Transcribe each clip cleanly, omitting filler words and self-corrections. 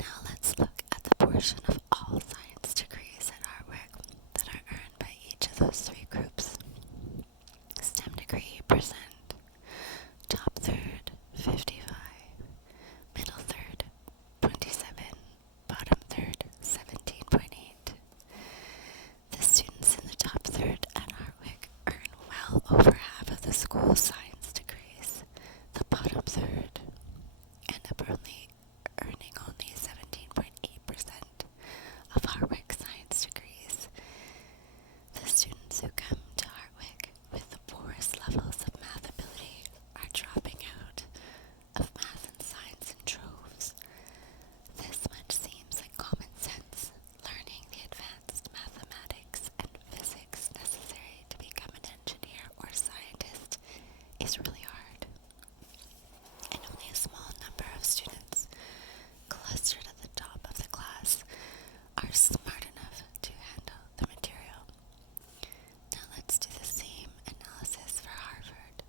Now let's look at the portion of all science degrees at Hardwick that are earned by each of those three groups. STEM degree percent. Top third, 55. Middle third, 27. Bottom third, 17.8. The students in the top third at Hardwick earn well over half of the school's science degrees. The bottom third end up earning only 17.8% of Hardwick science degrees. The students who come to Hardwick with the poorest levels of math ability are dropping out of math and science in droves. This much seems like common sense. Learning the advanced mathematics and physics necessary to become an engineer or scientist is really hard. And only a small number of students clustered at the top of the class are smart enough to handle the material. Now let's do the same analysis for Harvard,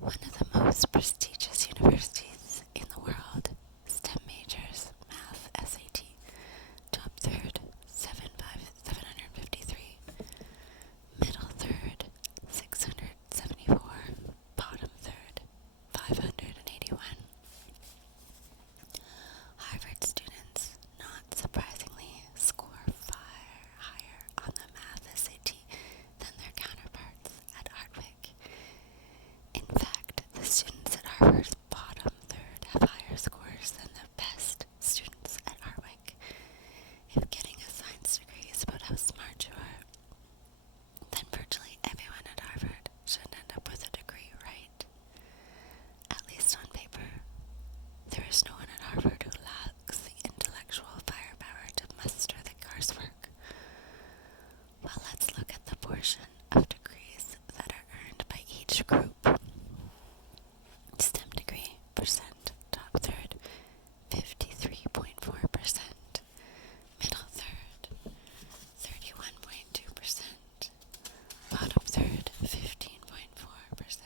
one of the most prestigious universities in the world. STEM majors, math, SAT, top third, 753, middle third, 674, bottom third, 581. Harvard students, not surprisingly, score far higher on the math SAT than their counterparts at Hardwick. In fact, the students at Harvard's bottom third have higher scores than the best students at Hardwick. If getting a science degree is about how smart you are, then virtually everyone at Harvard should end up with a degree, right? At least on paper. There is no one at Harvard who lacks the intellectual firepower to master the coursework. Well, let's look at the portion of degrees that are earned by each group. STEM degree percent, top third, 53.4%. Middle third, 31.2%. Bottom third, 15.4%.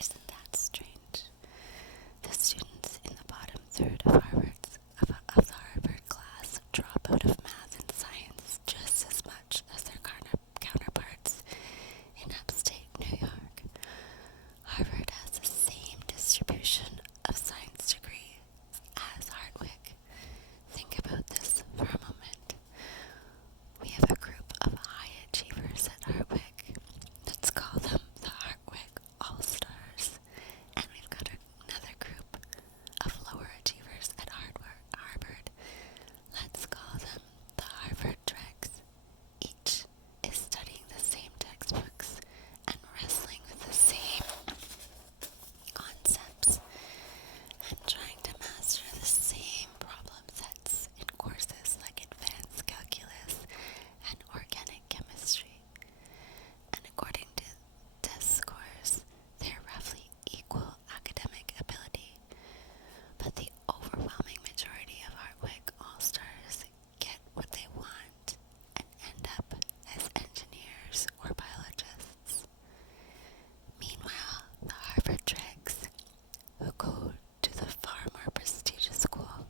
Isn't that strange? The students in the bottom third of the Harvard class drop out of math and science just as much as their counterparts in upstate New York. Harvard has the same distribution of science degrees as Hardwick. Think about this for a moment. We have a group of high achievers at Hardwick. Let's call them the Hardwick All-Stars. And we've got another group of lower achievers at Harvard. Let's call them the Harvard Dregs. Each is studying the same textbooks and wrestling with the same concepts and trying to master the same problem sets in courses like advanced calculus and organic chemistry. And according to test scores, they're roughly equal academic ability. But the overwhelming majority of Hardwick All-Stars get what they want and end up as engineers or biologists. Meanwhile, the Harvard Dregs, who go to the far more prestigious school,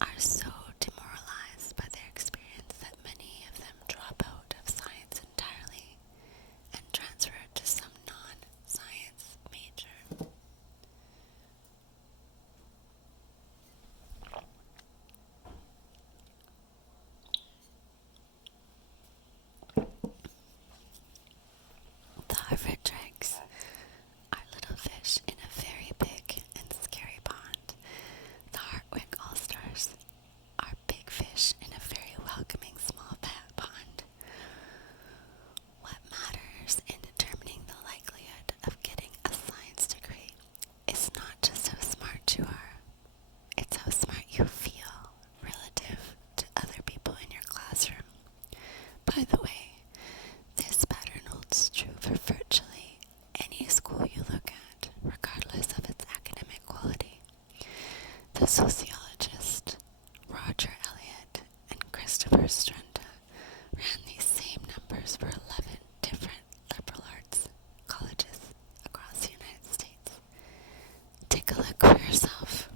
are so demoralized by their experience that many of them drop out of science entirely and transfer to some non-science major. The Harvard Dregs are little fish in a very big and scary pond. The Hardwick All-Stars are big fish in a very welcoming small pond. What matters in determining the likelihood of getting a science degree is not just how smart you are, it's how smart you feel relative to other people in your classroom. By the way, this pattern holds true for virtually any school you look at, regardless of its academic quality. The sociologist Roger Eliot and Christopher Strenta ran these same numbers for 11 different liberal arts colleges across the United States. Take a look for yourself.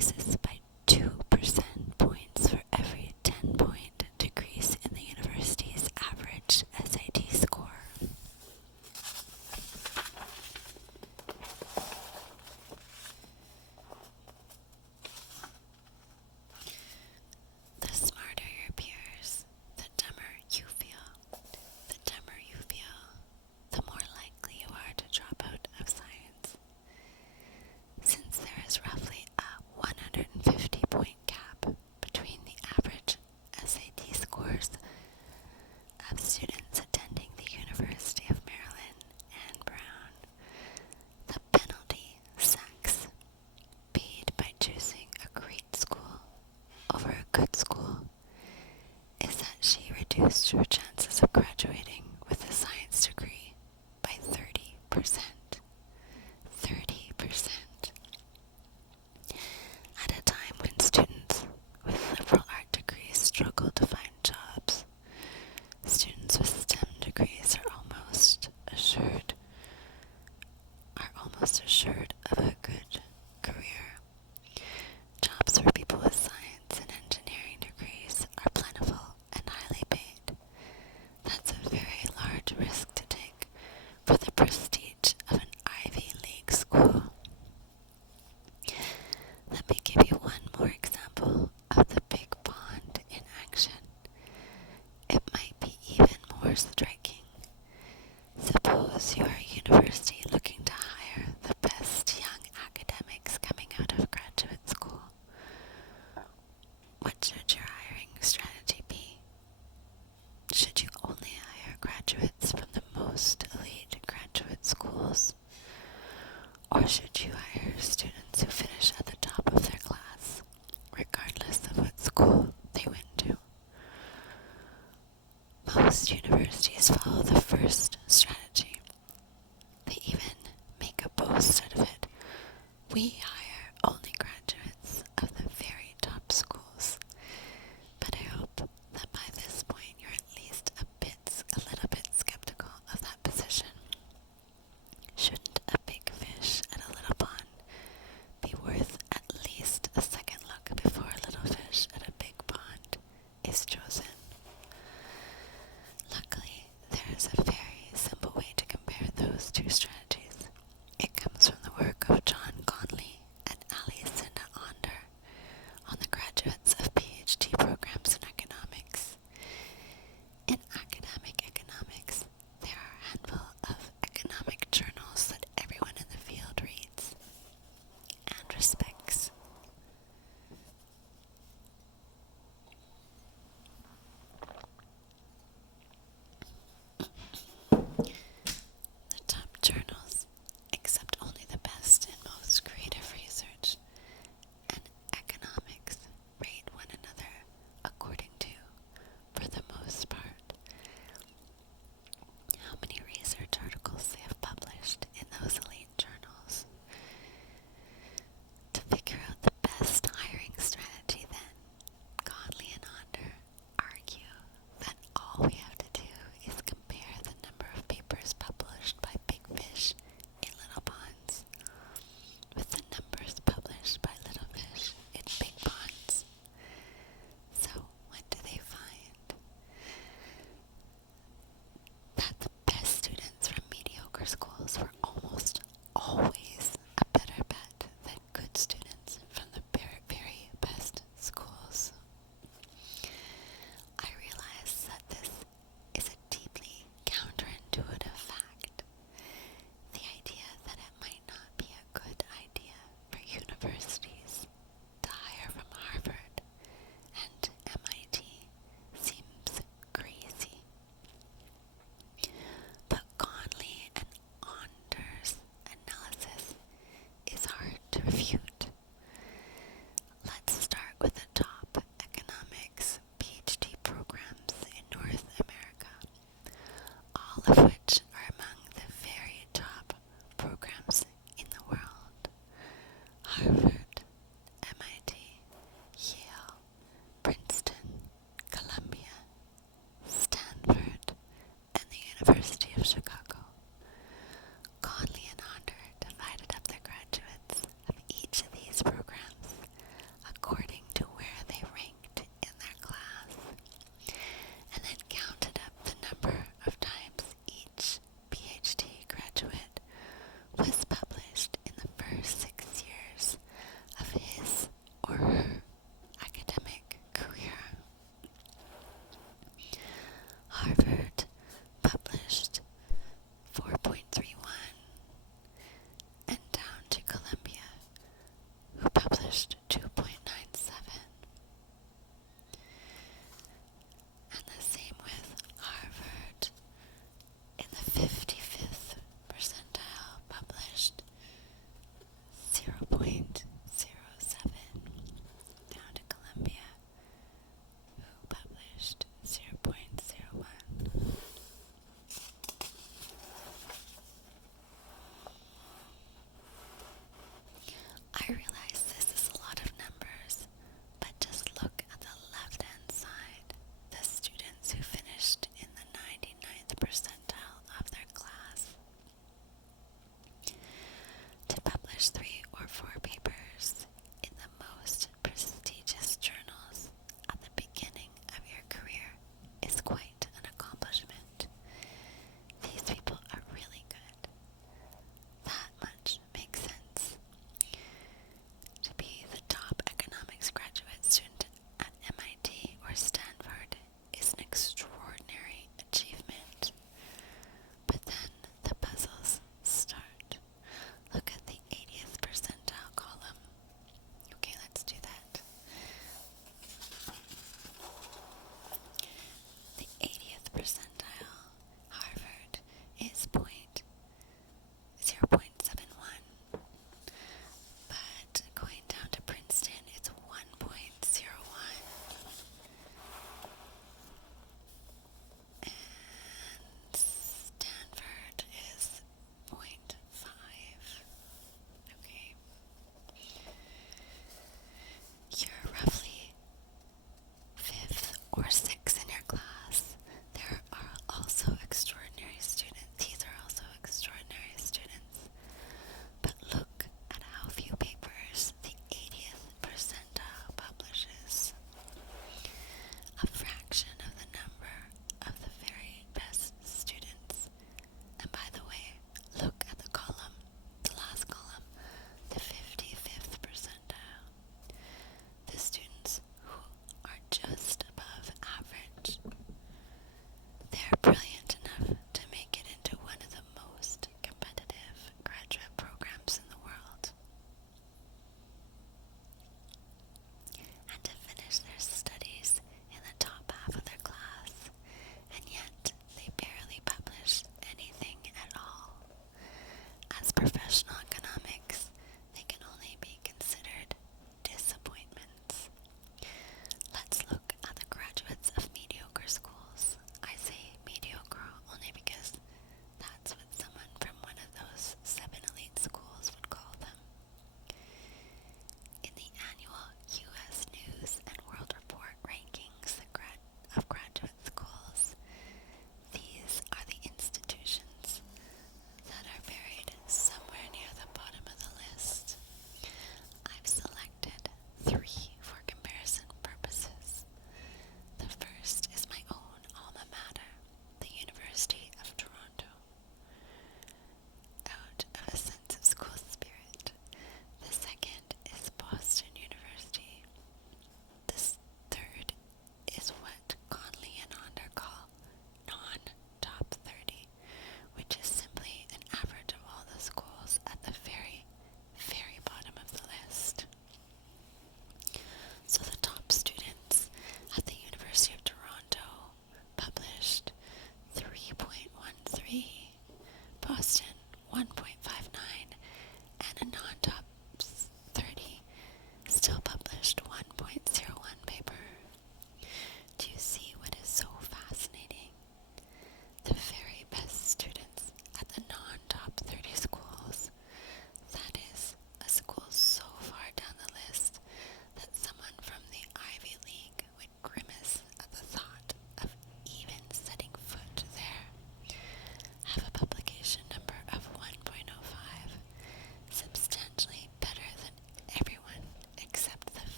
rises by 2% points for every 10-point decrease in the university's average SAT score. The smarter your peers, the dumber you feel. The dumber you feel, the more likely you are to drop out of science. Since there is roughly a 150-point gap between the average SAT scores of students attending the University of Maryland and Brown, the penalty sex paid by choosing a great school over a good school is that she reduced her chances of graduating with a science degree by 30%. 30%. At a time when students with liberal art degrees struggle to find jobs, students with STEM degrees are almost assured of a good career. Jobs for people with science and engineering degrees are plentiful and highly paid. That's a very large risk to take for the prestige of an Ivy League school. Let me give you one more example of the big bond in action. It might be even more striking. Suppose you are a university looking to hire the best young academics coming out of graduate school. What should your hiring strategy be? Should you only hire graduates from the most elite graduate schools? Or should you hire students who finish at the top of their class, regardless of what school they went to? Most universities follow the first strategy. They even make a boast out of it. We hire only graduates of the very top schools. But I hope that by this point you're at least a little bit skeptical of that position. Shouldn't a big fish at a little pond be worth at least a second look before a little fish at a big pond is chosen? Luckily, there is a very simple way to compare those two strategies. It comes from the work of John Conley and Alexander Onder on the graduates of PhD programs in economics. In academic economics, there are a handful of economic journals that everyone in the field reads and respects. The top journals accept only the best and most creative research, and economics rate one another according to, for the most part, how many research articles they have published in those elite journals. To figure out the best hiring strategy, then, Conley and Onder argue that all we have to do is compare the number of papers published by big fish in little ponds with the numbers published by little fish in big ponds. So, what do they find? That the best students from mediocre schools were almost always a better bet than good students from the very, very best schools. I realize that this is a deeply counterintuitive fact. The idea that it might not be a good idea for universities to hire from Harvard and MIT seems crazy. But Conley and Onder's analysis is hard to refute. Let's start with the top economics PhD programs in North America, all of which are among the very top programs in the world. Harvard, MIT, Yale, Princeton, Columbia, Stanford, and the University of Chicago. Conley and Onder divided up the graduates of each of these programs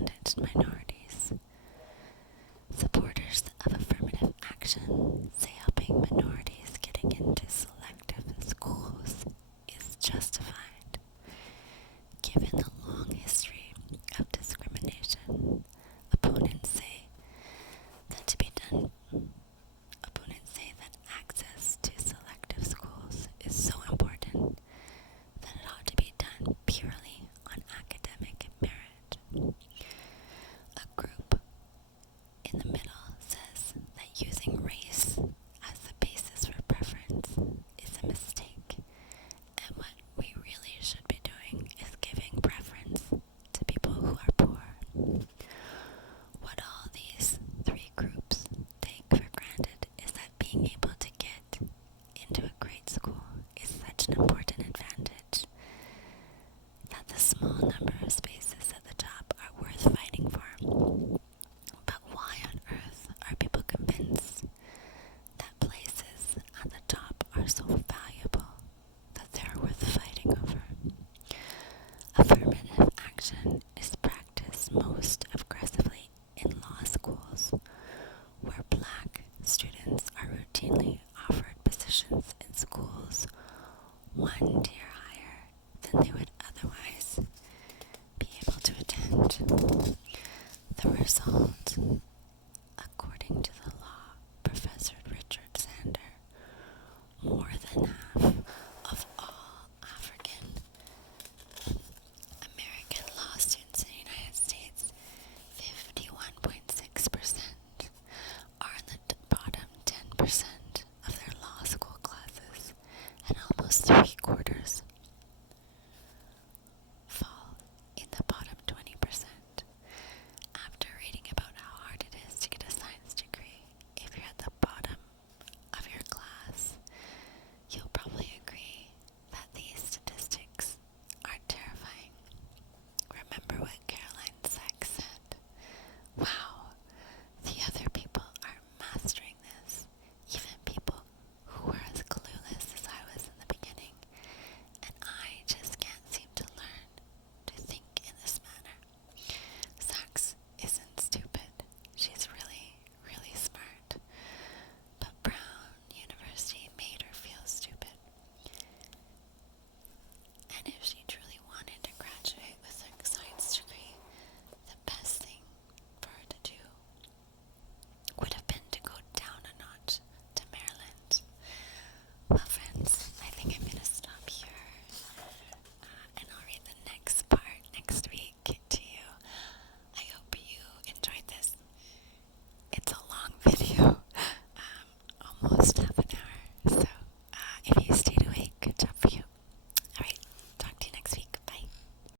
disadvantaged minorities. Supporters of affirmative action say helping minorities getting into selective schools is justified, given the long history of discrimination. Opponents say that access to selective schools is so important that it ought to be done purely on academic merit. A group in the middle says that using race as the basis for preference is a mistake, and what we really should be doing is giving preference to people who are poor. What all these three groups take for granted is that being able to get into a great school is such an important advantage that the small number of spaces at the top are worth fighting for. But why on earth are people convinced that places at the top are so valuable that they're worth fighting over? Affirmative action is practiced most aggressively in law schools, where black students are routinely offered positions in schools one tier higher than they would otherwise be able to attend. The result, according to the law professor Richard Sander, more than half of all African American law students in the United States, 51.6%, are in the bottom 10% of their law school classes, and almost 3/4 fall in the bottom 20%. After reading about how hard it is to get a science degree, if you're at the bottom of your class, you'll probably agree that these statistics are terrifying. Remember what Caroline Sachs said? Wow, the other people are mastering this. Even people who were as clueless as I was in the beginning. And I just can't seem to learn to think in this manner. Sachs isn't stupid. She's really, really smart. But Brown University made her feel stupid. And if she truly wanted to graduate with a science degree, the best thing for her to do would have been to go down a notch to Maryland. Well, friends, I think I'm going to stop here, and I'll read the next part next week to you. I hope you enjoyed this. It's a long video, almost